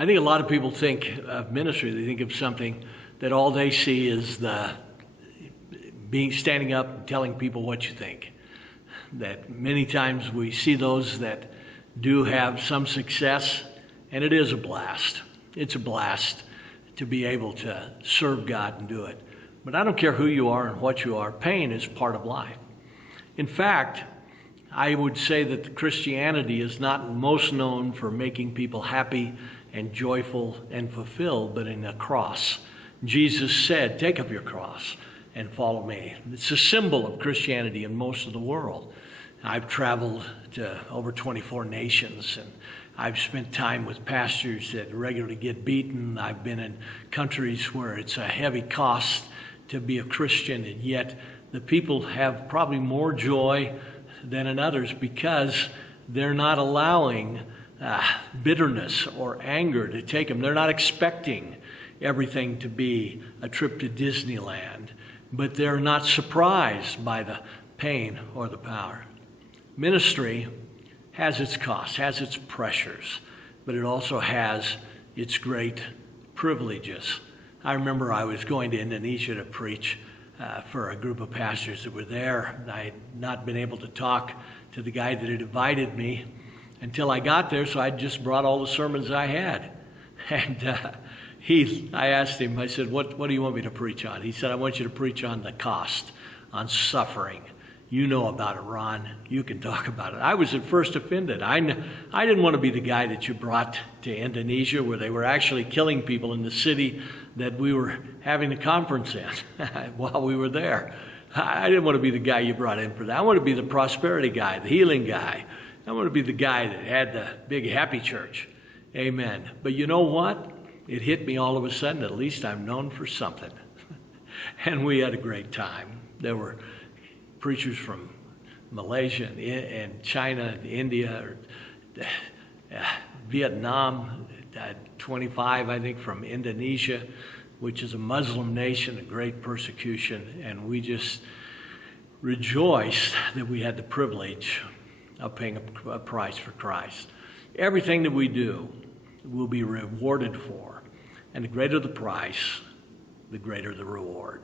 I think a lot of people think of ministry, they think of something that all they see is standing up and telling people what you think. That many times we see those that do have some success, and it is a blast. It's a blast to be able to serve God and do it. But I don't care who you are and what you are, pain is part of life. In fact, I would say that Christianity is not most known for making people happy and joyful and fulfilled, but in a cross. Jesus said, take up your cross and follow me. It's a symbol of Christianity in most of the world. I've traveled to over 24 nations, and I've spent time with pastors that regularly get beaten. I've been in countries where it's a heavy cost to be a Christian, and yet the people have probably more joy than in others because they're not allowing bitterness or anger to take them. They're not expecting everything to be a trip to Disneyland, but they're not surprised by the pain or the power. Ministry has its costs, has its pressures, but it also has its great privileges. I remember I was going to Indonesia to preach for a group of pastors that were there. I had not been able to talk to the guy that had invited me until I got there, so I just brought all the sermons I had. And I asked him, I said, what do you want me to preach on? He said, I want you to preach on the cost, on suffering. You know about it, Ron. You can talk about it. I was at first offended. I didn't want to be the guy that you brought to Indonesia where they were actually killing people in the city that we were having a conference in while we were there. I didn't want to be the guy you brought in for that. I want to be the prosperity guy, the healing guy. I want to be the guy that had the big happy church. Amen. But you know what? It hit me all of a sudden. At least I'm known for something. And we had a great time. There were preachers from Malaysia and China and India, Vietnam, 25, I think, from Indonesia, which is a Muslim nation, a great persecution. And we just rejoiced that we had the privilege of paying a price for Christ. Everything that we do will be rewarded for. And the greater the price, the greater the reward.